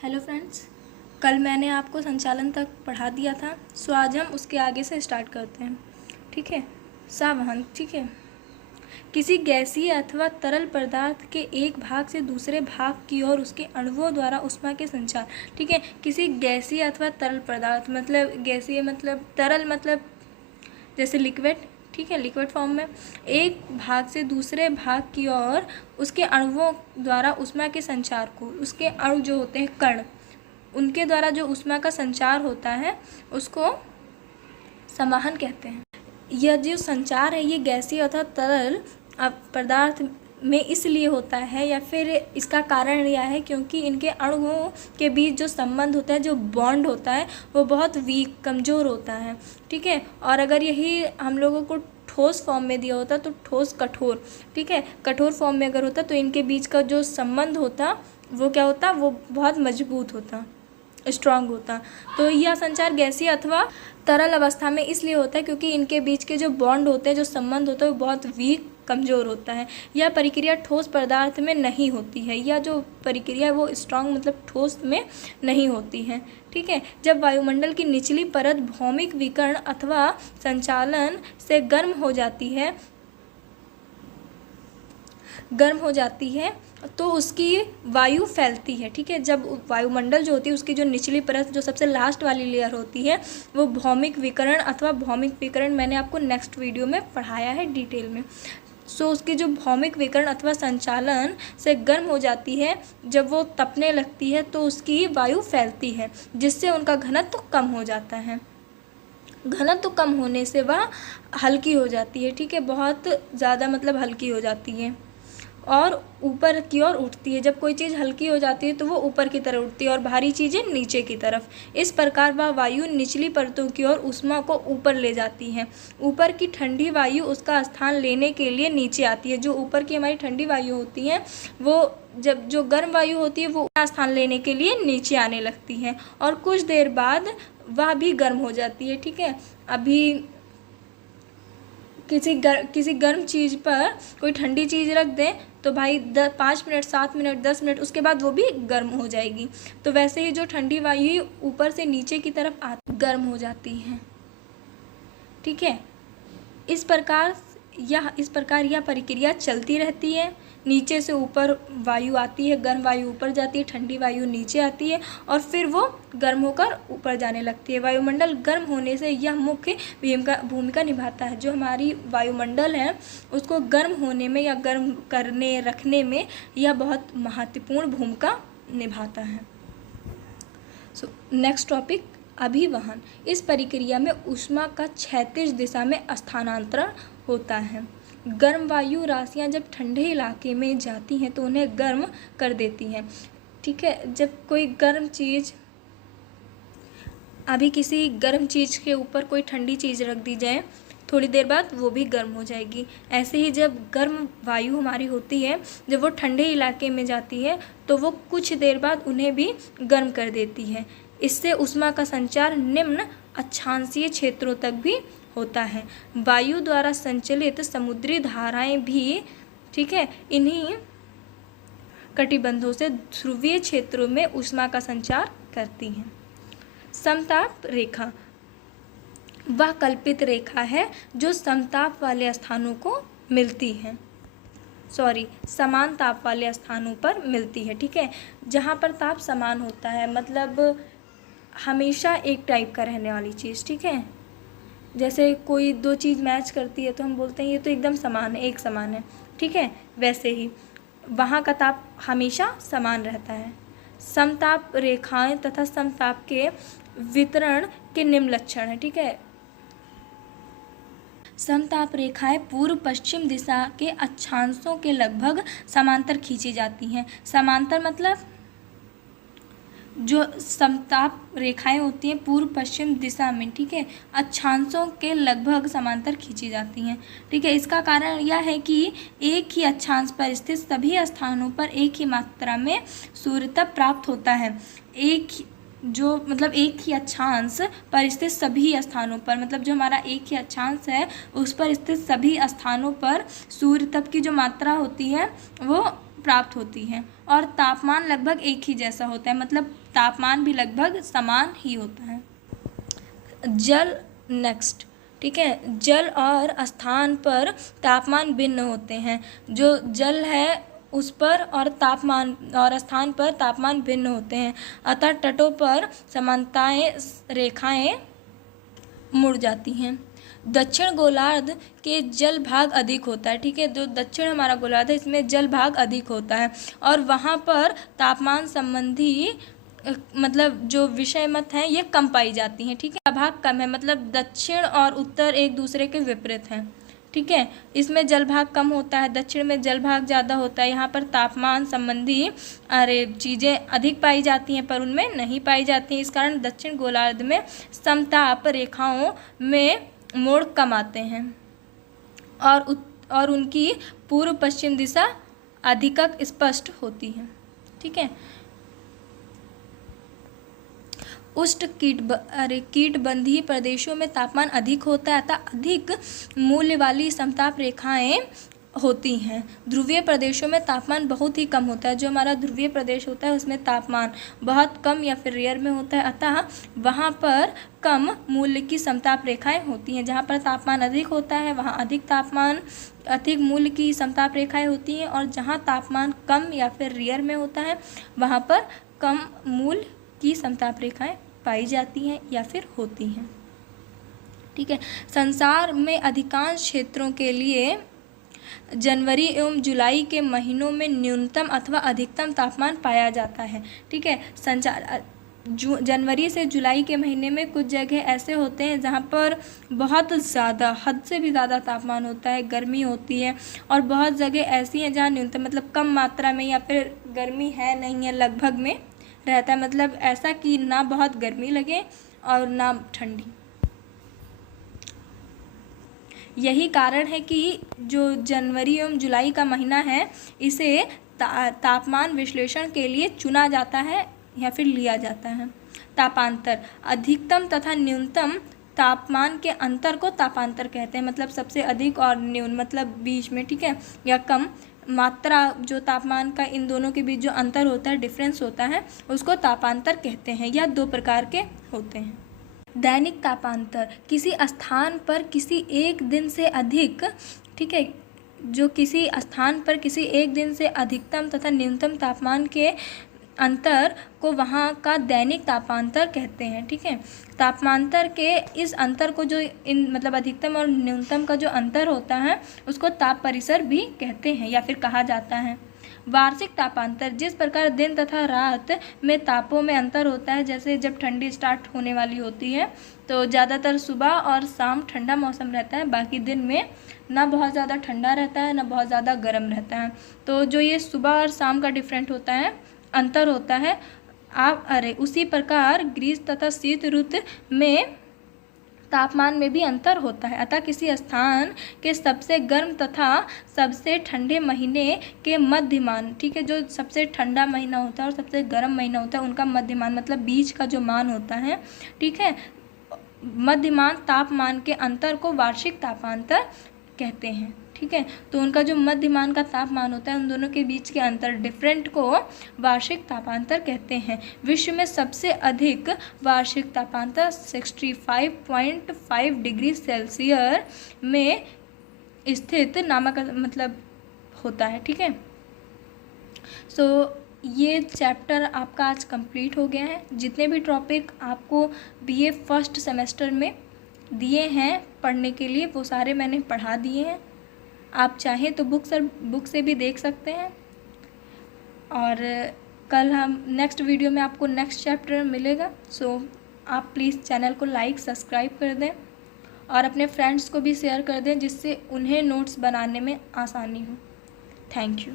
Hello friends, कल मैंने आपको संचालन तक पढ़ा दिया था। सो आज हम उसके आगे से स्टार्ट करते हैं। ठीक है। सावधान। ठीक है। किसी गैसीय अथवा तरल पदार्थ के एक भाग से दूसरे भाग की ओर उसके अणुओं द्वारा ऊष्मा के संचार। ठीक है। किसी गैसीय अथवा तरल पदार्थ मतलब गैसीय मतलब तरल मतलब जैसे लिक्विड। ठीक है, लिक्विड फॉर्म में एक भाग से दूसरे भाग की ओर उसके अणुओं द्वारा ऊष्मा के संचार को, उसके अणु जो होते हैं कण, उनके द्वारा जो ऊष्मा का संचार होता है उसको संवहन कहते हैं। यह जो संचार है ये गैसीय अथवा तरल पदार्थ में इसलिए होता है या फिर इसका कारण यह है क्योंकि इनके अणुओं के बीच जो संबंध होता है, जो बॉन्ड होता है, वो बहुत वीक, कमज़ोर होता है। ठीक है। और अगर यही हम लोगों को ठोस फॉर्म में दिया होता तो ठोस कठोर, ठीक है, कठोर फॉर्म में अगर होता तो इनके बीच का जो संबंध होता वो क्या होता, वो बहुत मजबूत होता, स्ट्रांग होता। तो यह संचार गैसीय अथवा तरल अवस्था में इसलिए होता है क्योंकि इनके बीच के जो बॉन्ड होते हैं, जो संबंध होता है, वो बहुत वीक, कमज़ोर होता है। यह प्रक्रिया ठोस पदार्थ में नहीं होती है। यह जो प्रक्रिया है वो स्ट्रांग मतलब ठोस में नहीं होती है। ठीक है। जब वायुमंडल की निचली परत भौमिक विकर्ण अथवा संचालन से गर्म हो जाती है तो उसकी वायु फैलती है। ठीक है। जब वायुमंडल जो होती है उसकी जो निचली परत, जो सबसे लास्ट वाली लेयर होती है, वो भौमिक विकर्ण अथवा भौमिक विकर्ण मैंने आपको नेक्स्ट वीडियो में पढ़ाया है डिटेल में। सो उसकी जो भौमिक विकर्ण अथवा संचालन से गर्म हो जाती है, जब वो तपने लगती है तो उसकी वायु फैलती है, जिससे उनका घनत्व तो कम हो जाता है। घनत्व तो कम होने से वह हल्की हो जाती है। ठीक है। बहुत ज़्यादा मतलब हल्की हो जाती है और ऊपर की ओर उठती है। जब कोई चीज़ हल्की हो जाती है तो वो ऊपर की तरफ उठती है और भारी चीज़ें नीचे की तरफ। इस प्रकार वह वायु निचली परतों की ओर ऊष्मा को ऊपर ले जाती है। ऊपर की ठंडी वायु उसका स्थान लेने के लिए नीचे आती है। जो ऊपर की हमारी ठंडी वायु होती है वो जब जो गर्म वायु होती है वो अपना स्थान लेने के लिए नीचे आने लगती है और कुछ देर बाद वह भी गर्म हो जाती है। ठीक है। अभी किसी गर्म चीज़ पर कोई ठंडी चीज़ रख दें तो भाई 5 मिनट, 7 मिनट, 10 मिनट उसके बाद वो भी गर्म हो जाएगी। तो वैसे ही जो ठंडी वायु ऊपर से नीचे की तरफ गर्म हो जाती है। ठीक है। इस प्रकार यह प्रक्रिया चलती रहती है। नीचे से ऊपर वायु आती है, गर्म वायु ऊपर जाती है, ठंडी वायु नीचे आती है और फिर वो गर्म होकर ऊपर जाने लगती है। वायुमंडल गर्म होने से यह मुख्य भूमिका निभाता है। जो हमारी वायुमंडल है उसको गर्म होने में या गर्म करने रखने में यह बहुत महत्वपूर्ण भूमिका निभाता है। सो नेक्स्ट टॉपिक, अभिवहन। इस प्रक्रिया में ऊष्मा का क्षैतिज दिशा में स्थानांतरण होता है। गर्म वायु राशियाँ जब ठंडे इलाके में जाती हैं तो उन्हें गर्म कर देती हैं। ठीक है। जब कोई गर्म चीज़, अभी किसी गर्म चीज़ के ऊपर कोई ठंडी चीज़ रख दी जाए, थोड़ी देर बाद वो भी गर्म हो जाएगी। ऐसे ही जब गर्म वायु हमारी होती है, जब वो ठंडे इलाके में जाती है तो वो कुछ देर बाद उन्हें भी गर्म कर देती है। इससे ऊष्मा का संचार निम्न अक्षांशीय क्षेत्रों तक भी होता है। वायु द्वारा संचालित समुद्री धाराएं भी, ठीक है, इन्हीं कटिबंधों से ध्रुवीय क्षेत्रों में ऊष्मा का संचार करती हैं। समताप रेखा वह कल्पित रेखा है जो समताप वाले स्थानों को मिलती है, समान ताप वाले स्थानों पर मिलती है। ठीक है। जहाँ पर ताप समान होता है, मतलब हमेशा एक टाइप का रहने वाली चीज़। ठीक है। जैसे कोई दो चीज़ मैच करती है तो हम बोलते हैं ये तो एकदम समान है, एक समान है। ठीक है। वैसे ही वहाँ का ताप हमेशा समान रहता है। समताप रेखाएं तथा समताप के वितरण के निम्न लक्षण है। ठीक है। समताप रेखाएं पूर्व पश्चिम दिशा के अक्षांशों के लगभग समांतर खींची जाती हैं। समांतर मतलब जो समताप रेखाएं होती हैं पूर्व पश्चिम दिशा में, ठीक है, अक्षांशों के लगभग समांतर खींची जाती हैं। ठीक है। इसका कारण यह है कि एक ही अक्षांश पर स्थित सभी स्थानों पर एक ही मात्रा में सूर्यताप प्राप्त होता है। एक ही अक्षांश पर स्थित सभी स्थानों पर, मतलब जो हमारा एक ही अक्षांश है उस पर स्थित सभी स्थानों पर सूर्यताप की जो मात्रा होती है वो प्राप्त होती है और तापमान लगभग एक ही जैसा होता है, मतलब तापमान भी लगभग समान ही होता है। जल नेक्स्ट, ठीक है। जल और स्थान पर तापमान भिन्न होते हैं। जो जल है उस पर और तापमान और स्थान पर तापमान भिन्न होते हैं, अतः तटों पर समानताएं रेखाएं मुड़ जाती हैं। दक्षिण गोलार्ध के जल भाग अधिक होता है, ठीक है। जो दक्षिण हमारा गोलार्ध है इसमें जल भाग अधिक होता है और वहाँ पर तापमान संबंधी मतलब जो विषय मत हैं ये कम पाई जाती हैं, ठीक है। भाग कम है, मतलब दक्षिण और उत्तर एक दूसरे के विपरीत हैं, ठीक है। इसमें जल भाग कम होता है, दक्षिण में जल भाग ज़्यादा होता है। यहाँ पर तापमान संबंधी चीज़ें अधिक पाई जाती हैं पर उनमें नहीं पाई जाती हैं। इस कारण दक्षिण गोलार्ध में समताप रेखाओं में मोड़ कम आते हैं और उनकी पूर्व पश्चिम दिशा अधिक स्पष्ट होती है, ठीक है। उष्ण कीटबंधीय प्रदेशों में तापमान अधिक होता है अतः अधिक मूल्य वाली समताप रेखाएं होती हैं। ध्रुवीय प्रदेशों में तापमान बहुत ही कम होता है। जो हमारा ध्रुवीय प्रदेश होता है उसमें तापमान बहुत कम या फिर रेयर में होता है, अतः वहाँ पर कम मूल्य की समताप रेखाएं होती हैं। जहाँ पर तापमान अधिक होता है वहाँ अधिक मूल्य की समताप रेखाएं होती हैं और जहाँ तापमान कम या फिर रेयर में होता है वहाँ पर कम मूल्य की समताप रेखाएं पाई जाती हैं या फिर होती हैं, ठीक है। संसार में अधिकांश क्षेत्रों के लिए जनवरी एवं जुलाई के महीनों में न्यूनतम अथवा अधिकतम तापमान पाया जाता है, ठीक है। जनवरी से जुलाई के महीने में कुछ जगह ऐसे होते हैं जहाँ पर बहुत ज़्यादा, हद से भी ज़्यादा तापमान होता है, गर्मी होती है, और बहुत जगह ऐसी हैं जहाँ न्यूनतम मतलब कम मात्रा में या फिर गर्मी है नहीं है लगभग में रहता है, मतलब ऐसा कि ना बहुत गर्मी लगे और ना ठंडी। यही कारण है कि जो जनवरी एवं जुलाई का महीना है इसे तापमान विश्लेषण के लिए चुना जाता है या फिर लिया जाता है। तापांतर, अधिकतम तथा न्यूनतम तापमान के अंतर को तापांतर कहते हैं, मतलब सबसे अधिक और न्यून मतलब बीच में, ठीक है, या कम मात्रा जो तापमान का इन दोनों के बीच जो अंतर होता है, डिफरेंस होता है, उसको तापांतर कहते हैं। यह दो प्रकार के होते हैं। दैनिक तापांतर, किसी स्थान पर किसी एक दिन से अधिक, ठीक है, जो किसी स्थान पर किसी एक दिन से अधिकतम तथा न्यूनतम तापमान के अंतर को वहाँ का दैनिक तापांतर कहते हैं, ठीक है। तापमांतर के इस अंतर को जो इन मतलब अधिकतम और न्यूनतम का जो अंतर होता है उसको ताप परिसर भी कहते हैं या फिर कहा जाता है। वार्षिक तापांतर, जिस प्रकार दिन तथा रात में तापों में अंतर होता है, जैसे जब ठंडी स्टार्ट होने वाली होती है तो ज़्यादातर सुबह और शाम ठंडा मौसम रहता है, बाकी दिन में ना बहुत ज़्यादा ठंडा रहता है ना बहुत ज़्यादा गर्म रहता है। तो जो ये सुबह और शाम का डिफरेंट होता है, अंतर होता है, उसी प्रकार ग्रीष्म तथा शीत ऋतु में तापमान में भी अंतर होता है। अतः किसी स्थान के सबसे गर्म तथा सबसे ठंडे महीने के मध्यमान, ठीक है, जो सबसे ठंडा महीना होता है और सबसे गर्म महीना होता है उनका मध्यमान मतलब बीच का जो मान होता है, ठीक है, मध्यमान तापमान के अंतर को वार्षिक तापांतर कहते हैं, ठीक है। तो उनका जो मध्यमान का तापमान होता है उन दोनों के बीच के अंतर डिफरेंट को वार्षिक तापांतर कहते हैं। विश्व में सबसे अधिक वार्षिक तापांतर 65.5 डिग्री सेल्सियस में स्थित नामक मतलब होता है, ठीक है। सो ये चैप्टर आपका आज कंप्लीट हो गया है। जितने भी टॉपिक आपको बीए फर्स्ट सेमेस्टर में दिए हैं पढ़ने के लिए वो सारे मैंने पढ़ा दिए हैं। आप चाहें तो बुक से भी देख सकते हैं। और कल हम नेक्स्ट वीडियो में आपको नेक्स्ट चैप्टर मिलेगा। सो आप प्लीज़ चैनल को लाइक सब्सक्राइब कर दें और अपने फ्रेंड्स को भी शेयर कर दें जिससे उन्हें नोट्स बनाने में आसानी हो। Thank you.